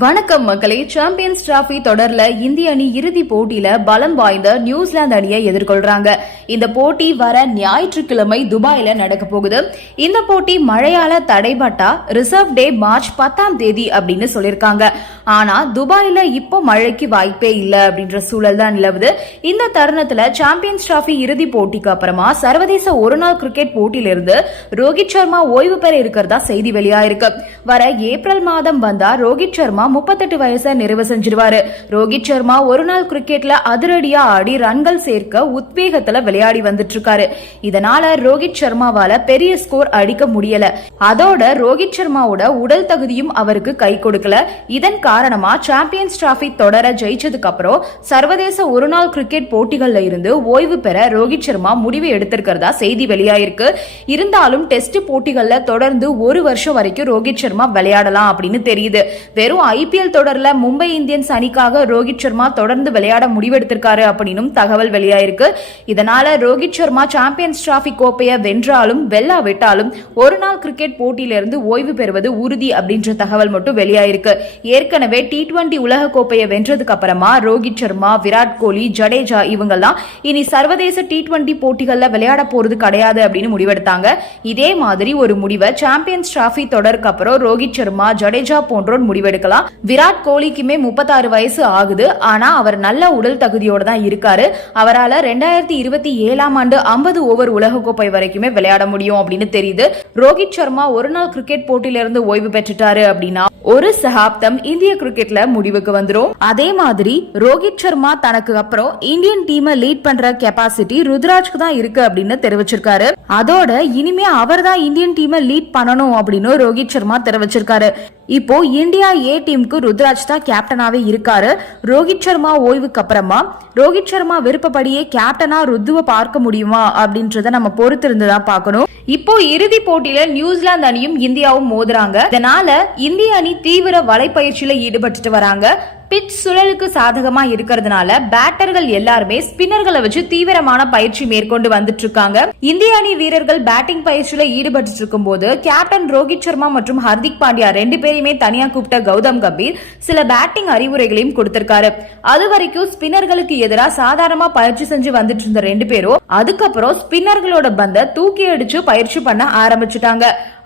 வணக்கம் மக்களே. Champions trophy தொடர்ல இந்திய அணி இறுதி போட்டியில பலம் வாய்ந்த நியூசிலாந்து அணியை எதிர்கொள்றாங்க. இந்த போட்டி வர ஞாயிற்றுக்கிழமை துபாயில நடக்க போகுது. இந்த போட்டி மழையால தடைபட்டா ரிசர்வ் டே மார்ச் பத்தாம் தேதி அப்படின்னு சொல்லியிருக்காங்க. ஆனா துபாயில இப்போ மழைக்கு வாய்ப்பே இல்லை அப்படின்ற சூழல் தான் நிலவுது. இந்த தருணத்துல சாம்பியன்ஸ் டிராபி இறுதி போட்டிக்கு அப்புறமா சர்வதேச ஒருநாள் கிரிக்கெட் போட்டியிலிருந்து ரோஹித் சர்மா ஓய்வு பெற இருக்கிறதா செய்தி வெளியாயிருக்கு. வர ஏப்ரல் மாதம் வந்தா ரோஹித் சர்மா முப்பத்தெட்டு வயசை நிறைவு செஞ்சிருவாரு. ரோஹித் சர்மா ஒரு நாள் கிரிக்கெட்ல அதிரடியா ஆடி ரன்கள் சேர்க்க உத்வேகத்துல விளையாடி வந்துட்டு இருக்காரு இதனால ரோஹித் சர்மாவால பெரிய ஸ்கோர் அடிக்க முடியல. அதோட ரோஹித் சர்மாவோட உடல் தகுதியும் அவருக்கு கை கொடுக்கல. இதன் காரணமா சாம்பியன்ஸ் டிராபி தொடர ஜெயிச்சதுக்கு அப்புறம் சர்வதேச ஒருநாள் கிரிக்கெட் போட்டிகள்ல இருந்து ஓய்வு பெற ரோஹித் சர்மா முடிவு எடுத்திருக்கிறதா செய்தி வெளியாயிருக்கு. இருந்தாலும் டெஸ்ட் போட்டிகள்ல தொடர்ந்து ஒரு வருஷம் வரைக்கும் ரோஹித் சர்மா விளையாடலாம் அப்படின்னு தெரியுது. வெறும் ஐபிஎல் தொடர்ல மும்பை இந்தியன்ஸ் அணிக்காக ரோஹித் சர்மா தொடர்ந்து விளையாட முடிவெடுத்திருக்காரு அப்படின்னும் தகவல் வெளியாயிருக்கு. இதனால ரோஹித் சர்மா சாம்பியன்ஸ் டிராஃபி கோப்பையை வென்றாலும் வெல்லாவிட்டாலும் ஒரு நாள் கிரிக்கெட் போட்டியிலிருந்து ஓய்வு பெறுவது உறுதி அப்படின்ற தகவல் மட்டும் வெளியாயிருக்கு. ஏற்கனவே டி டுவெண்டி உலக கோப்பையை வென்றதுக்கு அப்புறமா ரோஹித் சர்மா விராட் கோலி ஜடேஜா இவங்கெல்லாம் இனி சர்வதேச டி டுவெண்டி போட்டிகளில் விளையாட போறது கிடையாது அப்படின்னு முடிவெடுத்தாங்க. இதே மாதிரி ஒரு முடிவை சாம்பியன்ஸ் டிராஃபி தொடருக்கு அப்புறம் ரோஹித் சர்மா ஜடேஜா போன்றோர் முடிவெடுக்கலாம். விராட் கோலிக்குமே முப்பத்தாறு வயசு ஆகுது. ஆனா அவர் நல்ல உடல் தகுதியோட தான் இருக்காரு. அவரால் ரெண்டாயிரத்தி இருபத்தி ஏழாம் ஆண்டு ஐம்பது ஓவர் உலகக்கோப்பை வரைக்குமே விளையாட முடியும் அப்படின்னு தெரியுது. ரோஹித் சர்மா ஒரு நாள் கிரிக்கெட் போட்டியிலிருந்து ஓய்வு பெற்றுட்டாரு அப்படின்னா ஒரு சகாப்தம் இந்திய கிரிக்கெட்ல முடிவுக்கு வந்துரும். அதே மாதிரி ரோஹித் சர்மா தனக்கு அப்புறம் இந்தியன் டீமை லீட் பண்ற கெப்பாசிட்டி ருத்ராஜ்க்கு தான் இருக்கு அப்படின்னு தெரிவிச்சிருக்காரு. அதோட இனிமே அவர் தான் இந்தியன் டீமை லீட் பண்ணணும் அப்படின்னு ரோஹித் சர்மா தெரிவிச்சிருக்காரு. இப்போ இந்தியா ஏ டீமுக்கு ருத்ராஜ் தான் கேப்டனாவே இருக்காரு. ரோஹித் சர்மா ஓய்வுக்கு அப்புறமா ரோஹித் சர்மா விருப்பப்படியே கேப்டனா ருத்துவ பார்க்க முடியுமா அப்படின்றத நம்ம பொறுத்திருந்து தான் பார்க்கணும். இப்போ இறுதி போட்டியில நியூசிலாந்து அணியும் இந்தியாவும் மோதுறாங்க. இதனால இந்திய அணி தீவிர வலைப்பயிற்சியில ஈடுபட்டுட்டு வராங்க. பிச் சுழலுக்கு சாதகமா இருக்கிறதுனால பேட்டர்கள் எல்லாருமே ஸ்பின்னர்களை வச்சு தீவிரமான பயிற்சி மேற்கொண்டு வந்துட்டு இருக்காங்க இந்திய அணி வீரர்கள் பேட்டிங் பயிற்சியில ஈடுபட்டு இருக்கும் போது கேப்டன் ரோஹித் சர்மா மற்றும் ஹர்திக் பாண்டியா ரெண்டு பேரையுமே தனியா கூப்பிட்ட கௌதம் கம்பீர் சில பேட்டிங் அறிவுரைகளையும் கொடுத்திருக்காரு. அது வரைக்கும் ஸ்பின்னர்களுக்கு எதிராக சாதாரணமா பயிற்சி செஞ்சு வந்துட்டு இருந்த ரெண்டு பேரும் அதுக்கப்புறம் ஸ்பின்னர்களோட பந்த தூக்கி அடிச்சு பயிற்சி பண்ண ஆரம்பிச்சுட்டாங்க.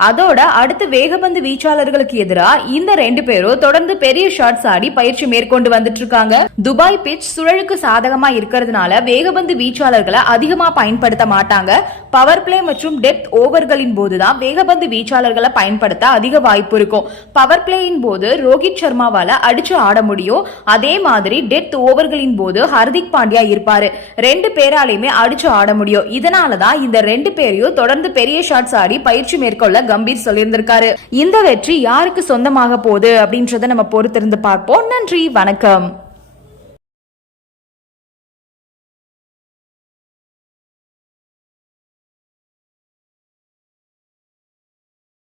அதோட அடுத்து வேகபந்து வீச்சாளர்களுக்கு எதிராக இந்த ரெண்டு பேரும் தொடர்ந்து பெரிய ஷாட்ஸ் ஆடி பயிற்சி மேற்கொண்டு வந்துட்டு இருக்காங்க துபாய் பிச் சுழலுக்கு சாதகமா இருக்கிறதுனால வேகபந்து வீச்சாளர்களை அதிகமா பயன்படுத்த மாட்டாங்க. பவர் பிளே மற்றும் டெப்த் ஓவர்களின் போதுதான் வேகபந்து வீச்சாளர்களை பயன்படுத்த அதிக வாய்ப்பு இருக்கும். பவர் பிளேயின் போது ரோஹித் சர்மாவால அடிச்சு ஆட முடியும். அதே மாதிரி டெத் ஓவர்களின் போது ஹர்திக் பாண்டியா இருப்பாரு. ரெண்டு பேராலையுமே அடிச்சு ஆட முடியும். இதனாலதான் இந்த ரெண்டு பேரையும் தொடர்ந்து பெரிய ஷாட்ஸ் ஆடி பயிற்சி மேற்கொள்ள கம்பீர் சொல்லியிருந்திருக்காரு. இந்த வெற்றி யாருக்கு சொந்தமாக போகுது அப்படின்றத நம்ம பொறுத்திருந்து பார்ப்போம். நன்றி வணக்கம்.